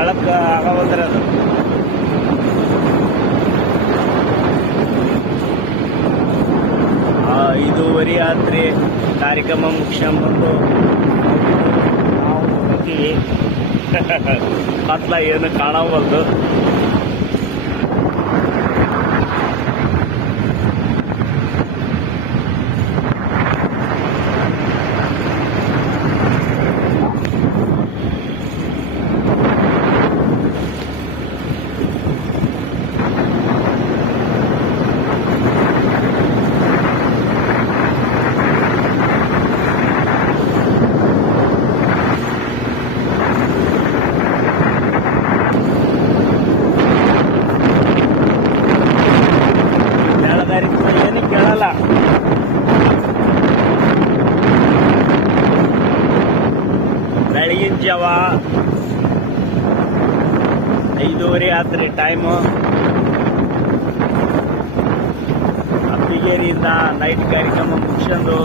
ಬೆಳಕ ಆಗವಲ್ರಿ ಅದು. ಐದೂವರೆ ಆತ್ರಿ. ಕಾರ್ಯಕ್ರಮ ಮುಗಿಸ್ಕೊಂಡ್ಬಂದು ನಾವು ಹೋಗ್ತೀವಿ. ಕತ್ಲ ಏನು ಕಾಣವಲ್ದು. ಏನು ಕೇಳಲ್ಲ. ಬೆಳಗಿನ ಜಾವ 5:30 ಆತ್ರಿ ಟೈಮು. ಅಬ್ಬಿಗೇರಿಯಿಂದ ನೈಟ್ ಕಾರ್ಯಕ್ರಮ ಮುಗಿಸ್ಕೊಂಡು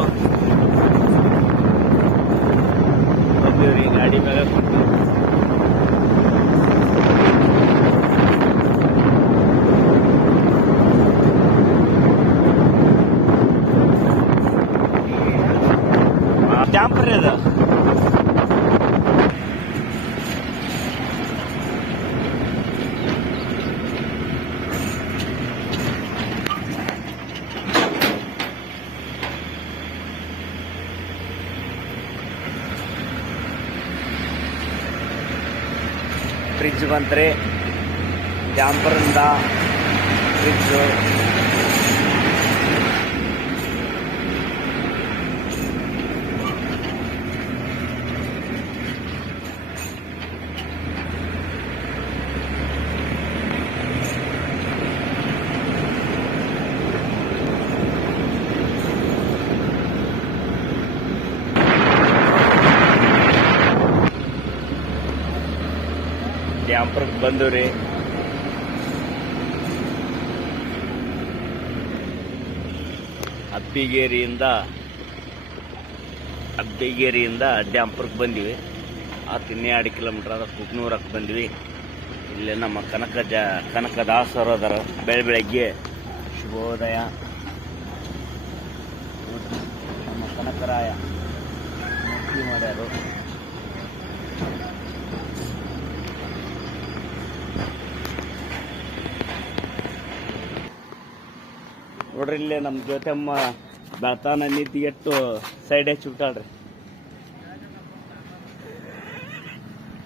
ಬಂದೀವ್ರಿ. ಗಾಡಿ ಮೇಲೆ ಕೂತು ಡ್ಯಾಂಪರ್ ಅದು. ಫ್ರಿಜ್ ಬಂತ್ರಿ. ಡ್ಯಾಂಪರಿಂದ ಫ್ರಿಜ್ಜು ಡ್ಯಾಂಪರ್ಗೆ ಬಂದವ್ರಿ. ಅಬ್ಬಿಗೇರಿಯಿಂದ ಡ್ಯಾಂಪರ್ಗೆ ಬಂದಿವಿ. ಇನ್ನೇ 2 ಕಿಲೋಮೀಟರ್ ಅದ. ಕುಕ್ನೂರಕ್ಕೆ ಬಂದ್ವಿ. ಇಲ್ಲೇ ನಮ್ಮ ಕನಕದಾಸರು ಅದಾರ. ಬೆಳಗ್ಗೆ ಶುಭೋದಯ. ನಮ್ಮ ಕನಕರಾಯ ಮೂರ್ತಿ ಮಾಡ್ಯಾರು. ನೋಡ್ರಿ ಇಲ್ಲೇ ನಮ್ಮ ಜೊತೆಮ್ಮ ಬೆಳ್ತಾನ ನಿಂತಿಗೆಟ್ಟು ಸೈಡ್ ಹಚ್ಚಿ ಬಿಟ್ಟಾಳ್ರಿ.